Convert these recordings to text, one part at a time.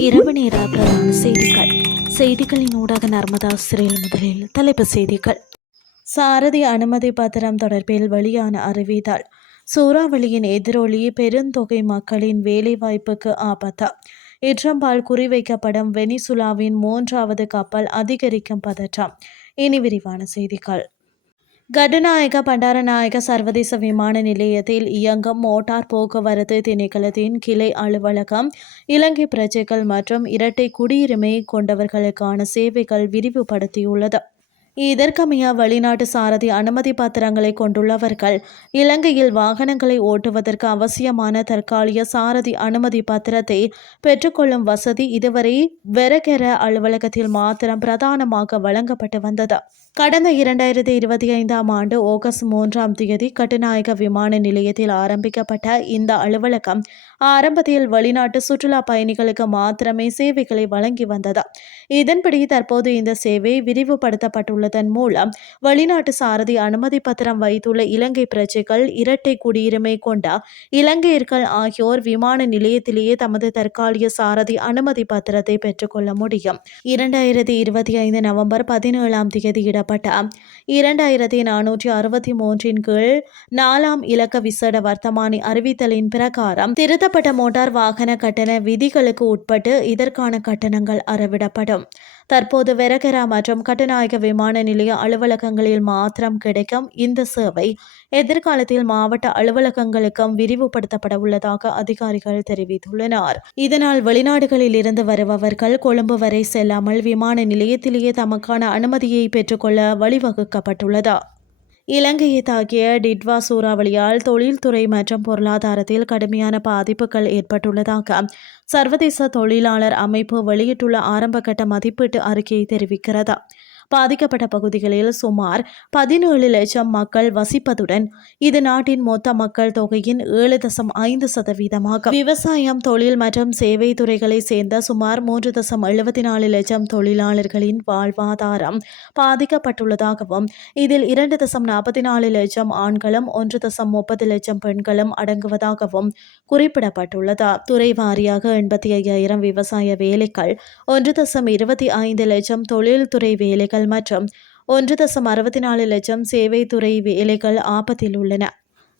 இரவு நேர பிரதான செய்திகள். செய்திகளின் ஊடாக நர்மதா சிறையில் முதலில் தலைப்பு செய்திகள். சாரதி அனுமதி பத்திரம் தொடர்பில் வெளியான அறிவித்தால் சூறாவளியின் எதிரொலி பெருந்தொகை மக்களின் வேலைவாய்ப்புக்கு ஆபத்தா? இற்றம்பால் குறிவைக்கப்படும் வெனிசுலாவின் மூன்றாவது கப்பல் அதிகரிக்கும் பதற்றம். இனி விரிவான செய்திகள். கடுநாயக பண்டாரநாயக சர்வதேச விமான நிலையத்தில் இயங்கும் மோட்டார் போக்குவரத்து திணைக்களத்தின் கிளை அலுவலகம் இலங்கை பிரஜைகள் மற்றும் இரட்டை குடியுரிமை கொண்டவர்களுக்கான சேவைகள் விரிவுபடுத்தியுள்ளது. இதற்கமைய வெளிநாட்டு சாரதி அனுமதி பத்திரங்களை கொண்டுள்ளவர்கள் இலங்கையில் வாகனங்களை ஓட்டுவதற்கு அவசியமான தற்காலிக சாரதி அனுமதி பத்திரத்தை பெற்றுக்கொள்ளும் வசதி இதுவரை வெரகெர அலுவலகத்தில் மாத்திரம் பிரதானமாக வழங்கப்பட்டு வந்தது. கடந்த இரண்டாயிரத்தி இருபத்தி ஐந்தாம் ஆண்டு ஆகஸ்ட் மூன்றாம் தேதி கட்டுநாயக விமான நிலையத்தில் ஆரம்பிக்கப்பட்ட இந்த அலுவலகம் ஆரம்பத்தில் வெளிநாட்டு சுற்றுலா பயணிகளுக்கு மாத்திரமே சேவைகளை வழங்கி வந்தது. இதன்படி தற்போது இந்த சேவை விரிவுபடுத்தப்பட்டுள்ளதன் மூலம் வெளிநாட்டு சாரதி அனுமதி பத்திரம் வைத்துள்ள இலங்கை பிரஜைகள் இரட்டை குடியுரிமை கொண்ட இலங்கையர்கள் ஆகியோர் விமான நிலையத்திலேயே தமது தற்காலிக சாரதி அனுமதி பத்திரத்தை பெற்றுக்கொள்ள முடியும். இரண்டாயிரத்தி இருபத்தி ஐந்து நவம்பர் பதினேழாம் தேதி இடப்பட்ட இரண்டாயிரத்தி நானூற்றி அறுபத்தி மூன்றின் கீழ் நாலாம் இலக்க விசேட வர்த்தமானி அறிவித்தலின் பிரகாரம் திருத்தப்பட்ட மோட்டார் வாகன கட்டண விதிகளுக்கு உட்பட்டு இதற்கான கட்டணங்கள் அறவிடப்படும். தற்போது வெரகரா மற்றும் கட்டுநாயக விமான நிலைய அலுவலகங்களில் மாத்திரம் கிடைக்கும். இந்த சேவை எதிர்காலத்தில் மாவட்ட அலுவலகங்களுக்கும் விரிவுபடுத்தப்பட உள்ளதாக அதிகாரிகள் தெரிவித்துள்ளனர். இதனால் வெளிநாடுகளில் இருந்து வருபவர்கள் கொழும்பு வரை செல்லாமல் விமான நிலையத்திலேயே தமக்கான அனுமதியை பெற்றுக்கொள்ள வழிவகுக்கப்பட்டுள்ளது. இலங்கையை தாக்கிய டிட்வா சூறாவளியால் தொழில்துறை மற்றும் பொருளாதாரத்தில் கடுமையான பாதிப்புகள் ஏற்பட்டுள்ளதாக சர்வதேச தொழிலாளர் அமைப்பு வெளியிட்டுள்ள ஆரம்பகட்ட மதிப்பீட்டு அறிக்கையை தெரிவிக்கிறது. பாதிக்கப்பட்ட பகுதிகளில் சுமார் பதினேழு லட்சம் மக்கள் வசிப்பதுடன் இது நாட்டின் மொத்த மக்கள் தொகையின் ஏழு தசம் ஐந்து சதவீதமாக விவசாயம் தொழில் மற்றும் சேவை துறைகளை சேர்ந்த சுமார் மூன்று தசம் எழுபத்தி நாலு லட்சம் தொழிலாளர்களின் வாழ்வாதாரம் பாதிக்கப்பட்டுள்ளதாகவும் இதில் இரண்டு தசம் நாற்பத்தி நாலு லட்சம் ஆண்களும் ஒன்று தசம் முப்பது லட்சம் பெண்களும் அடங்குவதாகவும் குறிப்பிடப்பட்டுள்ளது. துறை வாரியாக எண்பத்தி ஐயாயிரம் விவசாய வேலைகள் ஒன்று தசம் இருபத்தி ஐந்து லட்சம் தொழில்துறை வேலைகள் மற்றும் ஒன்று தசம் அறுபத்தி நாலு லட்சம் சேவைத்துறை வேலைகள் ஆபத்தில் உள்ளன.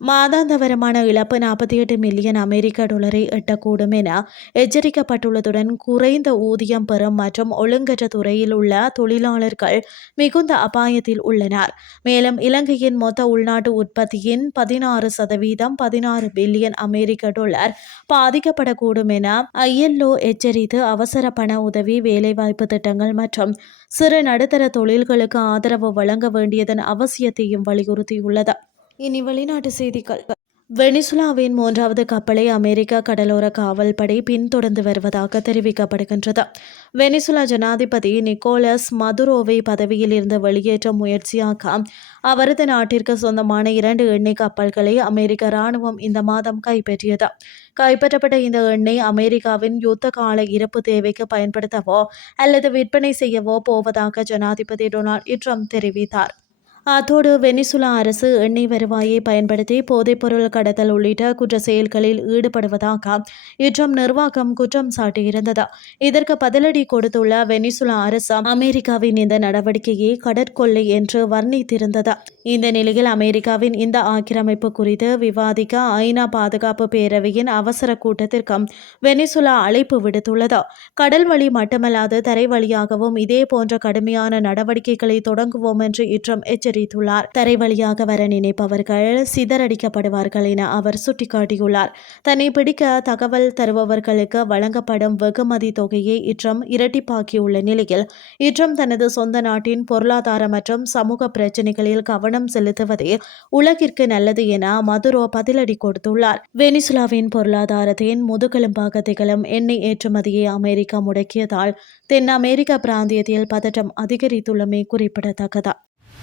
மாதாந்த வருமான இழப்பு நாற்பத்தி எட்டு மில்லியன் அமெரிக்க டாலரை எட்டக்கூடும் என எச்சரிக்கப்பட்டுள்ளதுடன் குறைந்த ஊதியம் பெறும் மற்றும் ஒழுங்கற்ற துறையில் உள்ள தொழிலாளர்கள் மிகுந்த அபாயத்தில் உள்ளனர். மேலும் இலங்கையின் மொத்த உள்நாட்டு உற்பத்தியின் பதினாறு சதவீதம் பதினாறு பில்லியன் அமெரிக்க டாலர் பாதிக்கப்படக்கூடும் என ஐஎல்ஓ எச்சரித்து அவசர பண உதவி வேலைவாய்ப்பு திட்டங்கள் மற்றும் சிறு நடுத்தர தொழில்களுக்கு ஆதரவு வழங்க வேண்டியதன் அவசியத்தையும் வலியுறுத்தியுள்ளது. இனி வெளிநாட்டு செய்திகள். வெனிசுலாவின் மூன்றாவது கப்பலை அமெரிக்க கடலோர காவல்படை பின்தொடர்ந்து வருவதாக தெரிவிக்கப்படுகின்றது. வெனிசுலா ஜனாதிபதி நிக்கோலஸ் மதுரோவை பதவியில் இருந்து வெளியேற்ற முயற்சியாக அவரது நாட்டிற்கு சொந்தமான இரண்டு எண்ணெய் கப்பல்களை அமெரிக்க ராணுவம் இந்த மாதம் கைப்பற்றியது. கைப்பற்றப்பட்ட இந்த எண்ணெய் அமெரிக்காவின் யுத்த கால இருப்பு தேவைக்கு பயன்படுத்தவோ அல்லது விற்பனை செய்யவோ போவதாக ஜனாதிபதி டொனால்ட் ட்ரம்ப் தெரிவித்தார். அத்தோடு வெனிசுலா அரசு எண்ணெய் வருவாயை பயன்படுத்தி போதைப்பொருள் கடத்தல் உள்ளிட்ட குற்ற செயல்களில் ஈடுபடுவதாக இன்றும் நிர்வாகம் குற்றம் சாட்டியிருந்தது. இதற்கு பதிலடி கொடுத்துள்ள வெனிசுலா அரசு அமெரிக்காவின் இந்த நடவடிக்கையை கடற்கொள்ளை என்று வர்ணித்திருந்தது. இந்த நிலையில் அமெரிக்காவின் இந்த ஆக்கிரமிப்பு குறித்து விவாதிக்க ஐநா பாதுகாப்பு பேரவையின் அவசர கூட்டத்திற்கும் வெனிசுலா அழைப்பு விடுத்துள்ளது. கடல் வழி மட்டுமல்லாது தரை வழியாகவும் இதே போன்ற கடுமையான நடவடிக்கைகளை தொடங்குவோம் என்று இற்றம் எச்சரித்தார் தெரிவித்துள்ளார். தரை வழியாக வர நினைப்பவர்கள் சிதறடிக்கப்படுவார்கள் என அவர் சுட்டிக்காட்டியுள்ளார். தன்னை பிடிக்க தகவல் தருபவர்களுக்கு வழங்கப்படும் வெகுமதி தொகையை இற்றம் இரட்டிப்பாக்கியுள்ள நிலையில் இற்றம் தனது சொந்த நாட்டின் பொருளாதார மற்றும் சமூக பிரச்சினைகளில் கவனம் செலுத்துவதே உலகிற்கு நல்லது என மதுரோ பதிலடி கொடுத்துள்ளார். வெனிசுலாவின் பொருளாதாரத்தின் முதுகெலும்பாக திகழும் எண்ணெய் ஏற்றுமதியை அமெரிக்கா முடக்கியதால் தென் அமெரிக்க பிராந்தியத்தில் பதற்றம் அதிகரித்துள்ளமை குறிப்பிடத்தக்கதா?